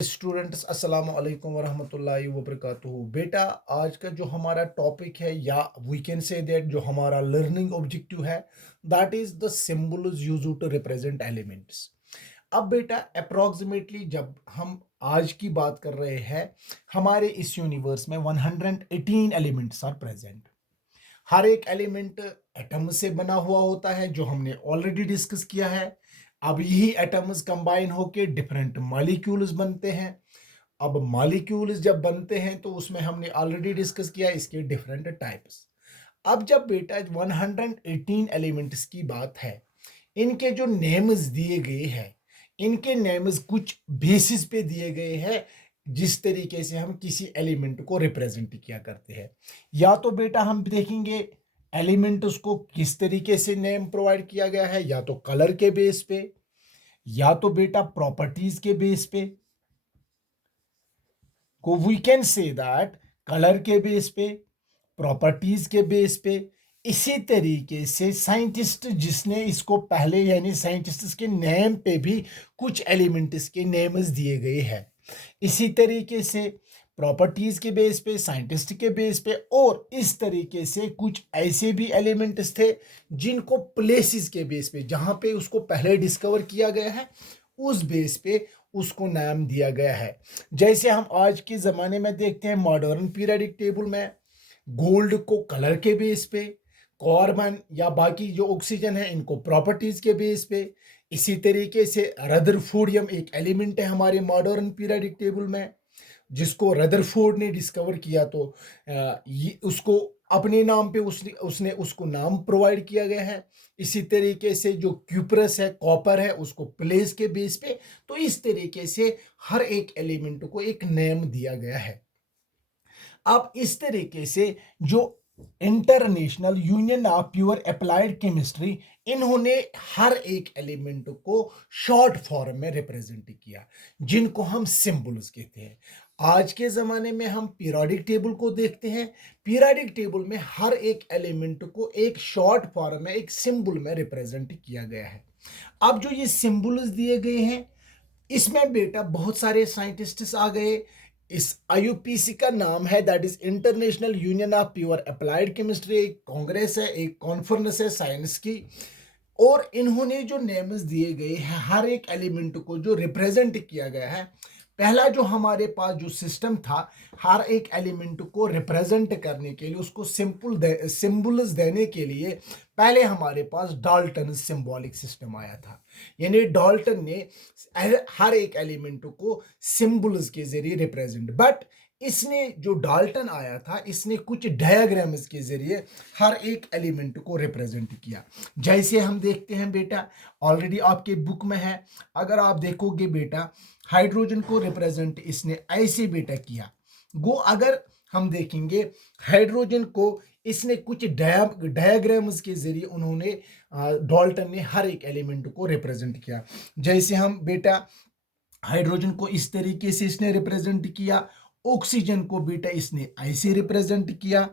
Students अस्सलाम वालेकुम वरहमतुल्लाहि वबरकातुहू। बेटा, आज का जो हमारा टॉपिक है या वी कैन से दैट जो हमारा लर्निंग ऑब्जेक्टिव है that is the symbols used to represent elements. अब बेटा अप्रोक्सीमेटली जब हम आज की बात कर रहे हैं, हमारे इस यूनिवर्स में 118 एलिमेंट्स आर प्रेजेंट। हर एक एलिमेंट एटम से बना हुआ होता है जो हमने ऑलरेडी डिस्कस किया है। अब यही एटम्स कंबाइन होके डिफरेंट मॉलिक्यूल्स बनते हैं। अब मॉलिक्यूल्स जब बनते हैं तो उसमें हमने ऑलरेडी डिस्कस किया इसके डिफरेंट टाइप्स। अब जब बेटा 118 एलिमेंट्स की बात है, इनके जो नेम्स दिए गए हैं, इनके नेम्स कुछ बेसिस पे दिए गए हैं जिस तरीके से हम किसी एलिमेंट को रिप्रेजेंट किया करते हैं। या तो बेटा हम देखेंगे एलिमेंट्स को किस तरीके से नेम प्रोवाइड किया गया है, या तो कलर के बेस पे, या तो बेटा प्रॉपर्टीज के बेस पे। को we can say that colour के बेस पे, प्रॉपर्टीज के बेस पे। इसी तरीके से साइंटिस्ट जिसने इसको पहले यानी साइंटिस्ट के नेम पे भी कुछ एलिमेंट्स के नेम्स दिए गए हैं। इसी तरीके से प्रॉपर्टीज के बेस पे, साइंटिस्ट के बेस पे, और इस तरीके से कुछ ऐसे भी एलिमेंट्स थे जिनको प्लेसेस के बेस पे, जहां पे उसको पहले डिस्कवर किया गया है उस बेस पे उसको नाम दिया गया है। जैसे हम आज के ज़माने में देखते हैं मॉडर्न पीरियडिक टेबल में गोल्ड को कलर के बेस पे, कार्बन या बाकी जो ऑक्सीजन है इनको प्रॉपर्टीज के बेस पे। इसी तरीके से रदरफोर्डियम एक एलिमेंट है हमारे मॉडर्न पीरियडिक टेबल में जिसको रदरफोर्ड ने डिस्कवर किया, तो ये उसको अपने नाम पे उसने उसने उसको नाम प्रोवाइड किया गया है। इसी तरीके से जो क्यूप्रस है, कॉपर है, उसको प्लेस के बेस पे। तो इस तरीके से हर एक एलिमेंट को एक नेम दिया गया है। अब इस तरीके से जो international union of pure applied chemistry, इन्होंने हर एक एलिमेंट को शॉर्ट फॉर्म में रिप्रेजेंट किया जिनको हम सिंबल्स कहते हैं। आज के ज़माने में हम पीरियोडिक टेबल को देखते हैं। पीरियोडिक टेबल में हर एक एलिमेंट को एक शॉर्ट फॉर्म में एक सिंबल में रिप्रेजेंट किया गया है। अब जो ये सिंबल्स दिए गए हैं, इसमें बेटा बहुत सारे साइंटिस्ट्स आ गए। इस आईयूपीसी का नाम है that is international union of pure applied chemistry. एक कांग्रेस है, एक कॉन्फ्रेंस है साइंस की। और इन्होंने जो नेम्स दिए गए हैं हर एक एलिमेंट को जो रिप्रेजेंट किया गया है, पहला जो हमारे पास जो सिस्टम था हर एक एलिमेंट को रिप्रेजेंट करने के लिए, उसको सिंबल्स देने के लिए पहले हमारे पास डाल्टन सिंबॉलिक सिस्टम आया था। यानी डाल्टन ने हर एक एलिमेंट को सिंबल्स के जरिए रिप्रेजेंट, बट इसने जो डाल्टन आया था इसने कुछ डायग्राम्स के जरिए हर एक एलिमेंट को रिप्रेजेंट किया। जैसे हम देखते हैं बेटा, ऑलरेडी आपके बुक में है, अगर आप देखोगे बेटा हाइड्रोजन को रिप्रेजेंट इसने ऐसे बेटा किया। गो अगर हम देखेंगे हाइड्रोजन को इसने कुछ डायग्राम्स के जरिए उन्होंने डाल्टन ने हर एक एलिमेंट को रिप्रेजेंट किया। जैसे हम बेटा हाइड्रोजन को इस तरीके से इसने रिप्रेजेंट किया, ऑक्सीजन को बेटा इसने ऐसे रिप्रेजेंट किया।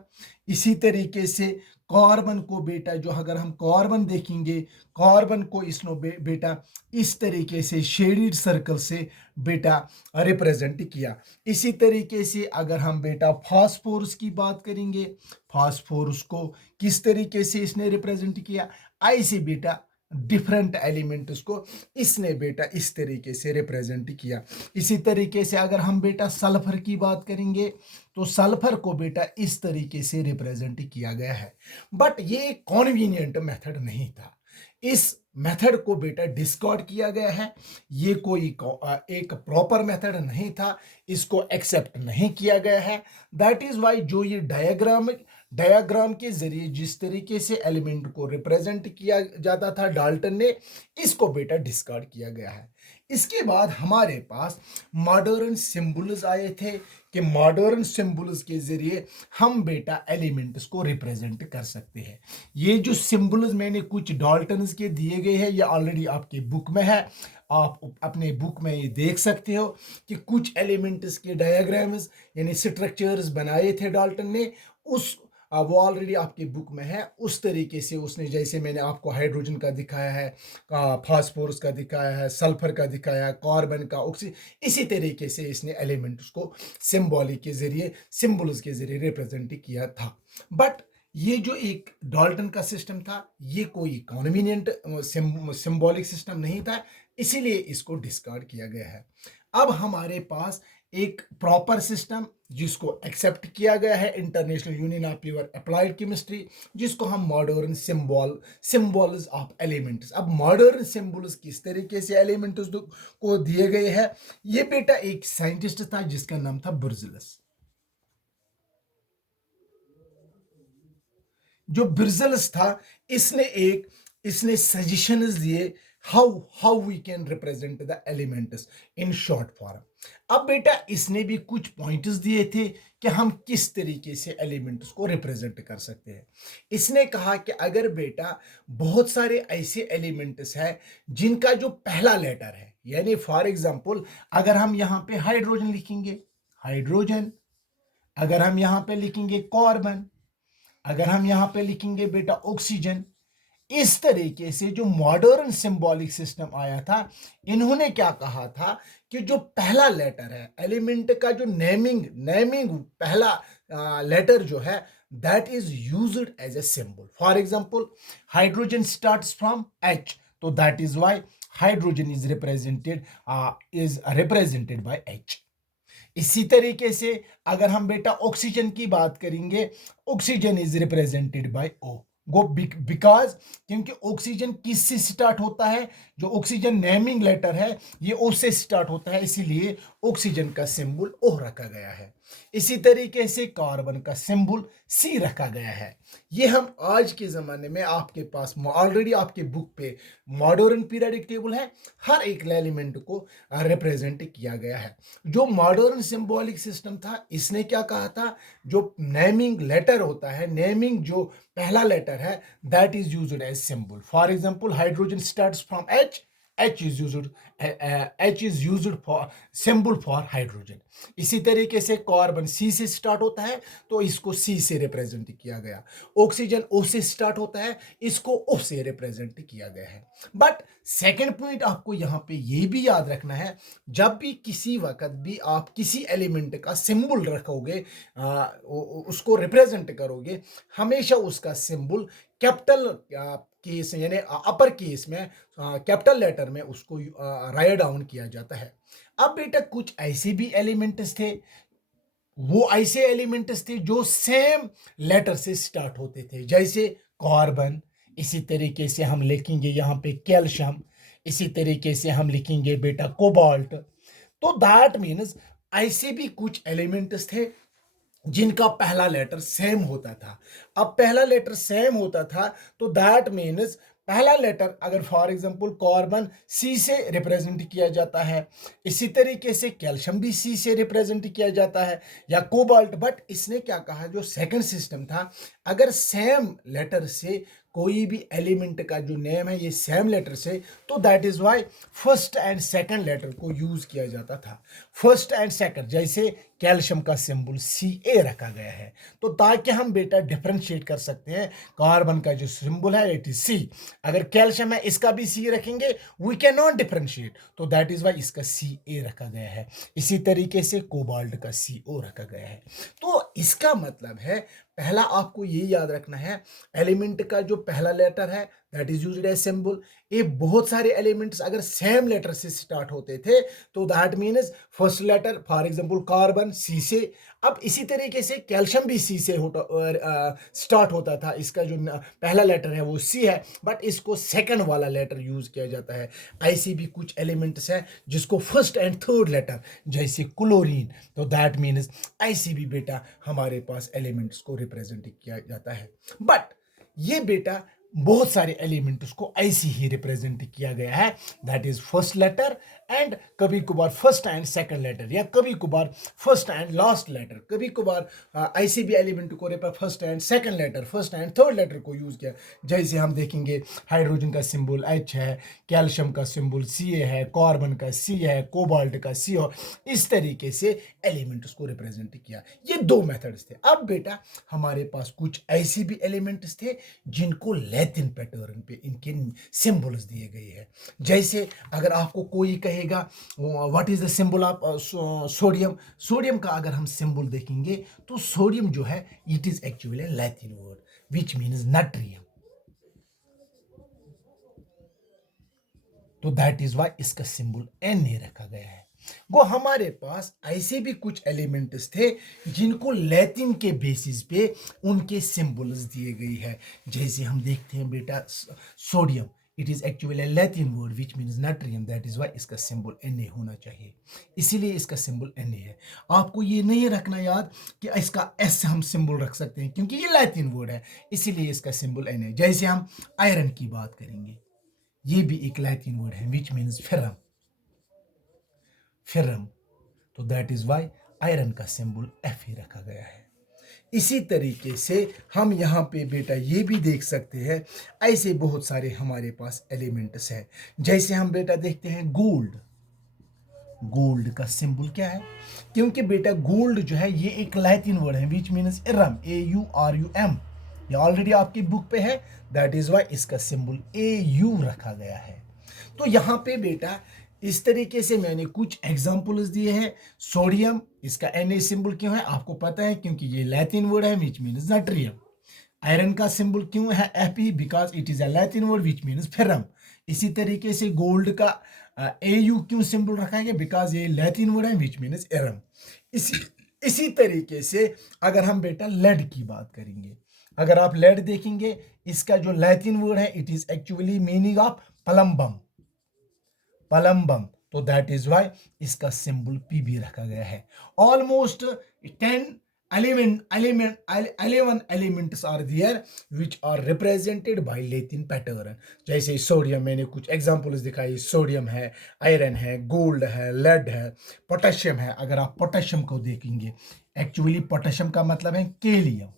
इसी तरीके से कार्बन को बेटा, जो अगर हम कार्बन देखेंगे, कार्बन को इसने बेटा इस तरीके से शेडेड सर्कल से बेटा रिप्रेजेंट किया। इसी तरीके से अगर हम बेटा फास्फोरस की बात करेंगे, फास्फोरस को किस तरीके से इसने रिप्रेजेंट किया, ऐसे बेटा डिफरेंट एलिमेंट्स को इसने बेटा इस तरीके से रिप्रेजेंट किया। इसी तरीके से अगर हम बेटा सल्फर की बात करेंगे तो सल्फर को बेटा इस तरीके से रिप्रेजेंट किया गया है। बट ये कॉन्वीनियंट मेथड नहीं था, इस मेथड को बेटा डिस्कार्ड किया गया है। ये कोई एक प्रॉपर मेथड नहीं था, इसको एक्सेप्ट नहीं किया गया है। दैट इज वाई जो ये डायग्राम के जरिए जिस तरीके से एलिमेंट को रिप्रेजेंट किया जाता था डाल्टन ने, इसको बेटा डिस्कार्ड किया गया है। इसके बाद हमारे पास मॉडर्न सिंबल्स आए थे कि मॉडर्न सिंबल्स के जरिए हम बेटा एलिमेंट्स को रिप्रेजेंट कर सकते हैं। ये जो सिंबल्स मैंने कुछ डाल्टन्स के दिए गए हैं, ये ऑलरेडी आपके बुक में है, आप अपने बुक में ये देख सकते हो कि कुछ एलिमेंट्स के डायग्राम्स यानी स्ट्रक्चर्स बनाए थे डाल्टन ने। उस वो ऑलरेडी आपकी बुक में है। उस तरीके से उसने, जैसे मैंने आपको हाइड्रोजन का दिखाया है, फास्फोरस का दिखाया है, सल्फर का दिखाया है, कार्बन का, ऑक्सी, इसी तरीके से इसने एलिमेंट्स को सिंबॉलिक के जरिए, सिंबल्स के जरिए रिप्रेजेंट किया था। बट ये जो एक डाल्टन का सिस्टम था, ये कोई कन्वीनियंट सिंबॉलिक सिस्टम नहीं था, इसीलिए इसको डिस्कार्ड किया गया है। अब हमारे पास एक प्रॉपर सिस्टम जिसको एक्सेप्ट किया गया है international union of pure applied chemistry, जिसको हम मॉडर्न सिंबल्स ऑफ एलिमेंट्स। अब मॉडर्न सिंबल्स किस तरीके से एलिमेंट्स को दिए गए हैं, ये बेटा एक साइंटिस्ट था जिसका नाम था बुर्जलस। जो बिर्जल्स था, इसने सजेशंस दिए how we can represent the elements in short form. अब बेटा इसने भी कुछ पॉइंट्स दिए थे कि हम किस तरीके से एलिमेंट्स को रिप्रेजेंट कर सकते हैं। इसने कहा कि अगर बेटा बहुत सारे ऐसे एलिमेंट्स हैं जिनका जो पहला लेटर है, यानी फॉर एग्जांपल अगर हम यहां पे हाइड्रोजन लिखेंगे हाइड्रोजन, अगर हम यहां पे लिखेंगे कार्बन, अगर हम यहां पे लिखेंगे बेटा ऑक्सीजन, इस तरीके से जो मॉडर्न सिंबॉलिक सिस्टम आया था, इन्होंने क्या कहा था कि जो पहला लेटर है एलिमेंट का, जो नेमिंग पहला लेटर जो है, that is used as a symbol. For example hydrogen starts from H, तो that is why hydrogen is represented by H. इसी तरीके से अगर हम बेटा ऑक्सीजन की बात करेंगे, oxygen is represented by O, go because, क्योंकि ऑक्सीजन किससे स्टार्ट होता है, जो ऑक्सीजन नेमिंग लेटर है ये ओ से स्टार्ट होता है, इसीलिए ऑक्सीजन का सिंबल ओ रखा गया है। इसी तरीके से कार्बन का सिंबल सी रखा गया है। ये हम आज के ज़माने में आपके पास ऑलरेडी आपके बुक पे मॉडर्न पीरियोडिक टेबल है, हर एक एलिमेंट को रिप्रेजेंट किया गया है। जो मॉडर्न सिंबॉलिक सिस्टम था, इसने क्या कहा था, जो नेमिंग लेटर होता है, नेमिंग जो पहला लेटर है, that is used as symbol. For example hydrogen starts from H, H is used for symbol for hydrogen. इसी तरीके से कार्बन सी से स्टार्ट होता है, तो इसको सी से रिप्रेजेंट किया गया। ऑक्सीजन ओ से स्टार्ट होता है, इसको ओ से रिप्रेजेंट किया गया है। बट सेकेंड पॉइंट आपको यहां पे ये भी याद रखना है, जब भी किसी वक्त भी आप किसी एलिमेंट का सिंबल रखोगे, उसको रिप्रेजेंट करोगे, हमेशा उसका सिंबल कैपिटल केस यानी अपर केस में, कैपिटल लेटर में उसको राइट डाउन किया जाता है। अब बेटा कुछ ऐसे भी एलिमेंट्स थे, वो ऐसे एलिमेंट्स थे जो सेम लेटर से स्टार्ट होते थे, जैसे कार्बन, इसी तरीके से हम लिखेंगे यहाँ पे कैल्शियम, इसी तरीके से हम लिखेंगे बेटा कोबाल्ट। तो दैट मीन्स ऐसे भी कुछ एलिमेंट्स थे जिनका पहला लेटर सेम होता था। अब पहला लेटर सेम होता था, तो दैट मीन्स पहला लेटर अगर फॉर एग्जांपल कार्बन सी से रिप्रेजेंट किया जाता है, इसी तरीके से कैल्शियम भी सी से रिप्रेजेंट किया जाता है, या कोबाल्ट। बट इसने क्या कहा, जो सेकंड सिस्टम था, अगर सेम लेटर से कोई भी एलिमेंट का जो नेम है ये सेम लेटर से, तो that is why first and second letter को यूज किया जाता था। फर्स्ट एंड सेकंड, जैसे कैल्शियम का सिंबल सी ए रखा गया है, तो ताकि हम बेटा डिफरेंशिएट कर सकते हैं, कार्बन का जो सिंबल है इट इज सी, अगर कैल्शियम है इसका भी सी रखेंगे, वी कैन नॉट डिफरेंशिएट, तो दैट इज व्हाई इसका सी ए रखा गया है। इसी तरीके से कोबाल्ट का सी ओ रखा गया है। तो इसका मतलब है, पहला आपको ये याद रखना है, एलिमेंट का जो पहला लेटर है that is used as symbol. ये बहुत सारे एलिमेंट्स अगर सेम लेटर से स्टार्ट होते थे, तो that means first letter for example carbon C से। अब इसी तरीके से कैल्शियम भी सी से स्टार्ट होता था, इसका जो पहला लेटर है वो सी है, बट इसको सेकंड वाला लेटर यूज किया जाता है। ऐसे भी कुछ एलिमेंट्स हैं जिसको फर्स्ट एंड थर्ड लेटर, जैसे क्लोरीन, तो दैट मीन्स ऐसे भी बेटा हमारे पास एलिमेंट्स को रिप्रेजेंट किया जाता है। बट ये बेटा बहुत सारे एलिमेंट्स को ऐसे ही रिप्रेजेंट किया गया है, that is first letter and कभी कभार फर्स्ट एंड सेकंड लेटर, या कभी कभार फर्स्ट एंड लास्ट लेटर, कभी कभार ऐसे भी एलिमेंट को first and second letter, first and third letter को यूज किया। जैसे हम देखेंगे हाइड्रोजन का सिंबल H है, कैल्शियम का सिंबल Ca है, कार्बन का C है, कोबाल्ट का C, और इस तरीके से एलिमेंट्स को रिप्रेजेंट किया। ये दो मेथड्स थे। अब बेटा हमारे पास कुछ ऐसे भी एलिमेंट्स थे जिनको लैटिन पैटर्न पे इनके सिंबल्स दिए गए हैं। जैसे अगर आपको कोई कहेगा what is the symbol of sodium, sodium का अगर हम सिंबल देखेंगे तो सोडियम जो है it is actually Latin word which means natrium. तो दैट इज वाई इसका सिंबल Na रखा गया है। वो हमारे पास ऐसे भी कुछ एलिमेंट्स थे जिनको लैटिन के बेसिस पे उनके सिंबल्स दिए गए हैं। जैसे हम देखते हैं बेटा sodium, it is actually Latin word which means natrium, that is why इसका सिंबल Na होना चाहिए, इसीलिए इसका सिंबल Na है। आपको ये नहीं रखना याद कि इसका S हम सिंबल रख सकते हैं क्योंकि ये लैटिन वर्ड है, इसीलिए इसका सिंबल Na है। जैसे हम आयरन की बात करेंगे, ये भी एक लैटिन वर्ड है विच मीन्स फेरम, फेरम, तो दैट इज वाई आयरन का सिंबल Fe रखा गया है। इसी तरीके से हम यहाँ पे बेटा ये भी देख सकते हैं, ऐसे बहुत सारे हमारे पास एलिमेंट्स हैं। जैसे हम बेटा देखते हैं गोल्ड, गोल्ड का सिंबल क्या है, क्योंकि बेटा गोल्ड जो है ये एक लैटिन वर्ड है विच मीन्स इरम, AURUM, ये ऑलरेडी आपकी बुक पे है, दैट इज वाई इसका सिंबल AU रखा गया है। तो यहाँ पे बेटा इस तरीके से मैंने कुछ एग्जाम्पल्स दिए हैं। सोडियम, इसका Na सिंबल क्यों है आपको पता है, क्योंकि ये लैटिन वर्ड है विच मीन्स नाट्रियम। आयरन का सिंबल क्यों है Fe, because it is a Latin word which means ferrum. इसी तरीके से गोल्ड का AU क्यों सिंबल रखा है, बिकॉज ये लैटिन वर्ड है विच मीन्स एरम। इसी तरीके से अगर हम बेटा लेड की बात करेंगे, अगर आप लेड देखेंगे, इसका जो लैटिन वर्ड है it is actually meaning of plumbum, plumbum, तो दैट इज वाई इसका सिंबल Pb रखा गया है। Almost 11 elements are there which are represented by Latin pattern। जैसे सोडियम, मैंने कुछ एग्जांपल्स दिखाई, सोडियम है, आयरन है, गोल्ड है, लेड है, पोटेशियम है। अगर आप पोटेशियम को देखेंगे, एक्चुअली पोटेशियम का मतलब है केलियम,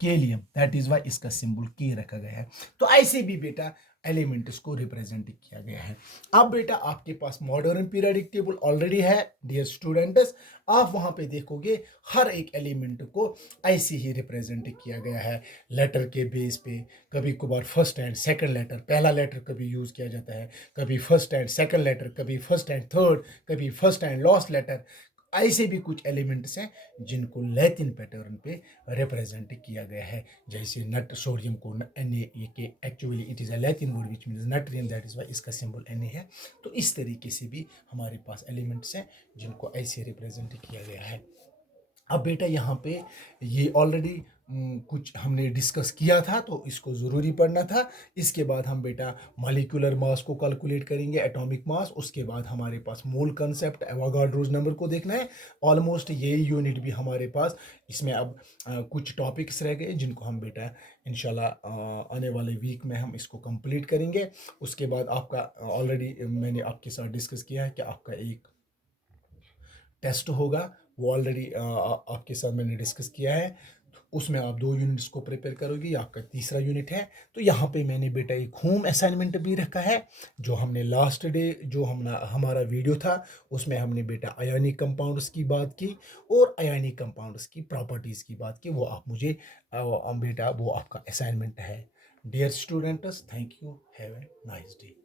केलियम, दैट इज वाई इसका सिंबल K रखा गया है। तो ऐसे भी बेटा एलिमेंट्स को रिप्रेजेंट किया गया है। अब बेटा आपके पास मॉडर्न पीरियोडिक टेबल ऑलरेडी है डियर स्टूडेंट्स, आप वहां पे देखोगे हर एक एलिमेंट को ऐसे ही रिप्रेजेंट किया गया है लेटर के बेस पे। कभी कभार फर्स्ट एंड सेकंड लेटर, पहला लेटर कभी यूज किया जाता है, कभी फर्स्ट एंड सेकंड लेटर, कभी फर्स्ट एंड थर्ड, कभी फर्स्ट एंड लास्ट लेटर। ऐसे भी कुछ एलिमेंट्स हैं जिनको लैटिन पैटर्न पे रिप्रेजेंट किया गया है। जैसे नट, सोडियम को Na के actually it is a Latin word which means natrium, that is why इसका सिंबल Na है। तो इस तरीके से भी हमारे पास एलिमेंट्स हैं जिनको ऐसे रिप्रेजेंट किया गया है। अब बेटा यहाँ पे ये ऑलरेडी कुछ हमने डिस्कस किया था तो इसको ज़रूरी पढ़ना था। इसके बाद हम बेटा मॉलिक्यूलर मास को कैलकुलेट करेंगे, एटॉमिक मास। उसके बाद हमारे पास मोल कंसेप्ट, एवोगाड्रोस नंबर को देखना है। ऑलमोस्ट ये यूनिट भी हमारे पास, इसमें अब कुछ टॉपिक्स रह गए जिनको हम बेटा इंशाल्लाह आने वाले वीक में हम इसको कंप्लीट करेंगे। उसके बाद आपका ऑलरेडी मैंने आपके साथ डिस्कस किया है कि आपका एक टेस्ट होगा, वो ऑलरेडी आपके साथ मैंने डिस्कस किया है। तो उसमें आप 2 यूनिट्स को प्रिपेयर करोगे, ये आपका तीसरा यूनिट है। तो यहाँ पे मैंने बेटा एक होम असाइनमेंट भी रखा है, जो हमने लास्ट डे जो हमारा वीडियो था उसमें हमने बेटा आयनिक कंपाउंड्स की बात की और आयनिक कंपाउंड्स की प्रॉपर्टीज़ की बात की। वो आप मुझे बेटा वो आपका असाइनमेंट है। Dear students, thank you, have a nice day.